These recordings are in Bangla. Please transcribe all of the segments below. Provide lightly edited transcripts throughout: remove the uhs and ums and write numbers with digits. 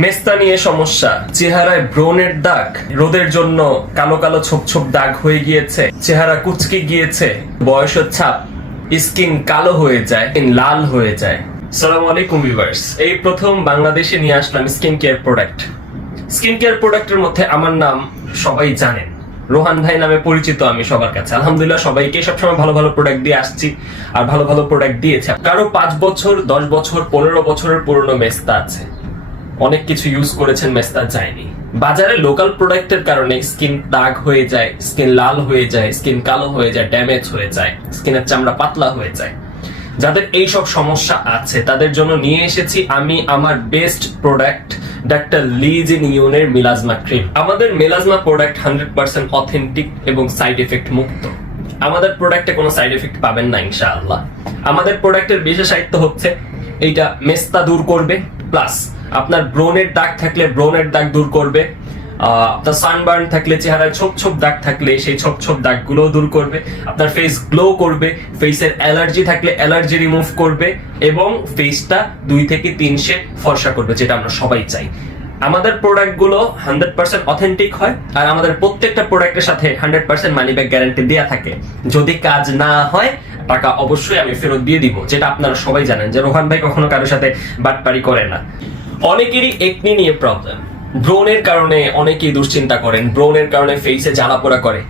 মেস্তা নিয়ে সমস্যা, চেহারায় ব্রণের দাগ, রোদের জন্য কালো কালো ছোপ ছোপ দাগ হয়ে গিয়েছে, চেহারা কুচকে গিয়েছে, বয়সের ছাপ, স্কিন কালো হয়ে যায়, লাল হয়ে যায়। আসসালামু আলাইকুম ভিউয়ার্স, এই প্রথম বাংলাদেশে নিয়ে আসলাম skin care product. Skin care প্রোডাক্টের মধ্যে আমার নাম সবাই জানেন, রোহান ভাই নামে পরিচিত আমি সবার কাছে। আলহামদুলিল্লাহ সবাইকে সবসময় ভালো ভালো প্রোডাক্ট দিয়ে আসছি আর ভালো ভালো প্রোডাক্ট দিয়েছে। কারো 5 বছর 10 বছর 15 বছরের পুরনো মেস্তা আছে, অনেক কিছু ইউজ করেছেন, মেস্তা যায়নি। বাজারে লোকাল প্রোডাক্টের কারণে স্কিন দাগ হয়ে যায়, স্কিন লাল হয়ে যায়, স্কিন কালো হয়ে যায়, ড্যামেজ হয়ে যায়, স্কিনের চামড়া পাতলা হয়ে যায়। যাদের এই সব সমস্যা আছে তাদের জন্য নিয়ে এসেছি আমি আমার বেস্ট প্রোডাক্ট ডাক্তার লি জিন ইউনের মিলাজমা ক্রিম। আমাদের মিলাজমা প্রোডাক্ট 100% অথেন্টিক এবং সাইড এফেক্ট মুক্ত। আমাদের প্রোডাক্টে কোনো সাইড এফেক্ট পাবেন না ইনশাআল্লাহ। আমাদের প্রোডাক্টের বিশেষত্ব হচ্ছে এইটা মেস্তা দূর করবে, প্লাস আপনার ব্রণের দাগ থাকলে ব্রণের দাগ দূর করবে, আপনার সানবার্ন থাকলে চেহারায় ছোপ ছোপ দাগ থাকলে সেই ছোপ ছোপ দাগগুলো দূর করবে, আপনার ফেস গ্লো করবে, ফেসের অ্যালার্জি থাকলে অ্যালার্জি রিমুভ করবে এবং ফেসটা 2 থেকে 3 শেড ফর্সা করবে, যেটা আমরা সবাই চাই। আমাদের প্রোডাক্টগুলো 100% অথেন্টিক হয় আর আমাদের প্রত্যেকটা প্রোডাক্টের সাথে 100% মানি ব্যাক গ্যারান্টি দেয়া থাকে। যদি কাজ না হয় টাকা অবশ্যই আমি ফেরত দিয়ে দিব, যেটা আপনারা সবাই জানেন যে রোহান ভাই কখনো কারোর সাথে বাটপারি করে না। অনেকেরই একনি নিয়ে প্রবলেম, ব্রণের কারণে অনেকেই দুশ্চিন্তা করেন, ব্রণের কারণে ফেসে জ্বালাপোড়া করে,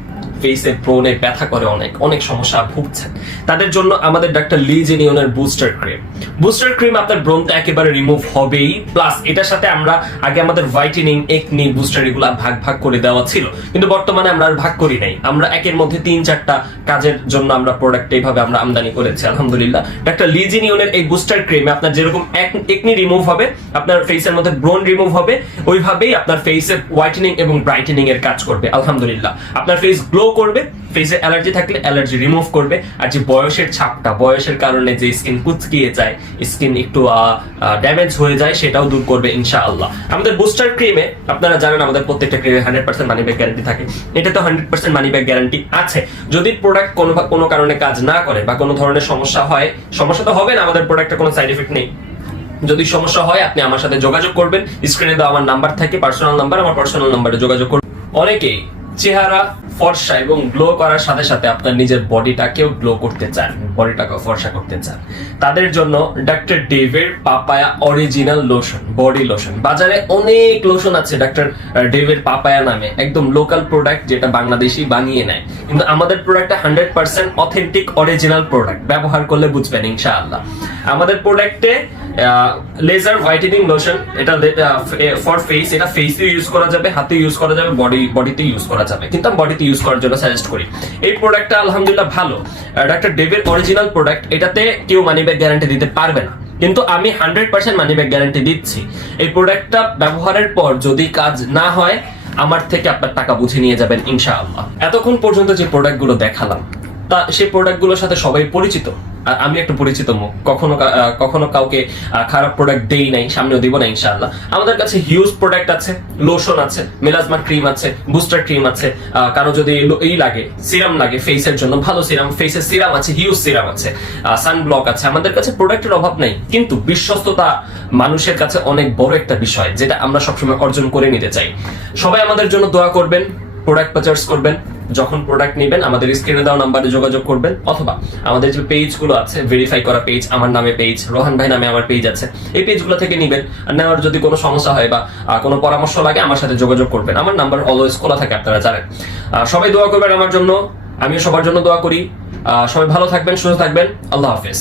ফেসে ব্রণে ব্যথা করে, অনেক সমস্যা ভুগছেন। তাদের জন্য আমাদের ডাক্তার লি জিন ইউনের বুস্টার ক্রিম। বুস্টার ক্রিম আপনার ব্রণটা একেবারে রিমুভ হবেই, প্লাস এটার সাথে আমরা আগে আমাদের হোয়াইটেনিং, একনি, বুস্টার এগুলো ভাগ ভাগ করে দেওয়া ছিল, কিন্তু বর্তমানে আমরা আর ভাগ করি নাই। আমরা একের মধ্যে 3-4টা কাজের জন্য আমরা প্রোডাক্ট এইভাবে আমরা আমদানি করেছি আলহামদুলিল্লাহ। ডাক্তার লি জিন ইউনের এই বুস্টার ক্রিমে আপনার যেরকম একনি রিমুভ হবে, আপনার ফেসের মধ্যে ব্রণ রিমুভ হবে, ওইভাবেই আপনার ফেসের হোয়াইটেনিং এবং ব্রাইটেনিং এর কাজ করবে আলহামদুলিল্লাহ। আপনার ফেস গ্লো করবে, ফেসে অ্যালার্জি থাকলে অ্যালার্জি রিমুভ করবে, আর যে বয়সের ছাপটা, বয়সের কারণে যে স্কিন কুচকিয়ে যায়, স্কিন একটু ড্যামেজ হয়ে যায়, সেটাও দূর করবে ইনশাআল্লাহ। আমাদের বুস্টার ক্রিমে আপনারা জানেন আমাদের প্রত্যেকটা ক্রিমে 100% মানি ব্যাক গ্যারান্টি থাকে। এটা তো 100% মানি ব্যাক গ্যারান্টি আছে। যদি প্রোডাক্ট কোনো কারণে কাজ না করে বা কোনো ধরনের সমস্যা হয়, সমস্যা তো হবে না, আমাদের প্রোডাক্টে কোনো সাইড এফেক্ট নেই। যদি সমস্যা হয় আপনি আমার সাথে যোগাযোগ করবেন, স্ক্রিনে দেওয়া আমার নাম্বার থাকে, পার্সোনাল নাম্বার, আমার পার্সোনাল নাম্বারে যোগাযোগ করবেন। অনেকেই চেহারা ফর্সা এবং গ্লো করার সাথে সাথে আপনার নিজের বডিটাকেও গ্লো করতে চান, বডিটাকেও ফর্সা করতে চান, তাদের জন্য ডাক্তার ডেভের papaya original lotion, body lotion. বাজারে অনেক লোশন আছে ডাক্তার ডেভের পাপায়া নামে, একদম লোকাল প্রোডাক্ট যেটা বাংলাদেশি বানিয়ে নেয়, কিন্তু আমাদের প্রোডাক্টটা 100% অথেন্টিক অরিজিনাল প্রোডাক্ট। ব্যবহার করলে বুঝবেন ইনশাআল্লাহ। আমাদের প্রোডাক্টে লেজার হোয়াইটেনিং লোশন, এটা ফর ফেস, এটা ফেসে ইউজ করা যাবে, হাতে ইউজ করা যাবে, বডিতে ইউজ করা যাবে, কিন্তু আমি বডিতে ইউজ করার জন্য সাজেস্ট করি। এই প্রোডাক্টটা আলহামদুলিল্লাহ ভালো, ডাক্তার ডেভের অরিজিনাল প্রোডাক্ট। এটাতে কেউ মানি ব্যাক গ্যারান্টি দিতে পারবে না, কিন্তু আমি 100% মানি ব্যাক গ্যারান্টি দিচ্ছি। এই প্রোডাক্টটা ব্যবহারের পর যদি কাজ না হয় আমার থেকে আপনার টাকা বুঝে নিয়ে যাবেন ইনশাআল্লাহ। এতক্ষণ পর্যন্ত যে প্রোডাক্টগুলো দেখালাম তা সেই প্রোডাক্টগুলোর সাথে সবাই পরিচিত, আর আমি একটা পরিচিত মুখ। কখনো কাউকে খারাপ প্রোডাক্ট দেই নাই, সামনেও দিব না ইনশাআল্লাহ। আমাদের কাছে হিউজ প্রোডাক্ট আছে, লোশন আছে, মিলাজমা ক্রিম আছে, বুস্টার ক্রিম আছে, কারো যদি এই লাগে, সিরাম লাগে ফেসের জন্য, ভালো সিরাম, ফেসের সিরাম আছে, হিউজ সিরাম আছে, সানব্লক আছে। আমাদের কাছে প্রোডাক্টের অভাব নাই, কিন্তু বিশ্বস্ততা মানুষের কাছে অনেক বড় একটা বিষয়, যেটা আমরা সবসময় অর্জন করে নিতে চাই। সবাই আমাদের জন্য দোয়া করবেন, প্রোডাক্ট পারচেজ করবেন। যখন প্রোডাক্ট নেবেন আমাদের স্ক্রিনে দেওয়া নাম্বারে যোগাযোগ করবেন, অথবা আমাদের যে পেজগুলো আছে, ভেরিফাই করা পেজ, আমার নামে পেজ, রোহান ভাই নামে আমার পেজ আছে, এই পেজগুলো থেকে নেবেন। আর নেওয়ার যদি কোনো সমস্যা হয় বা কোনো পরামর্শ লাগে আমার সাথে যোগাযোগ করবেন। আমার নাম্বার অলওয়েজ খোলা থাকে, আপনারা জানেন। সবাই দোয়া করবেন আমার জন্য, আমিও সবার জন্য দোয়া করি। সবাই ভালো থাকবেন, সুস্থ থাকবেন। আল্লাহ হাফেজ।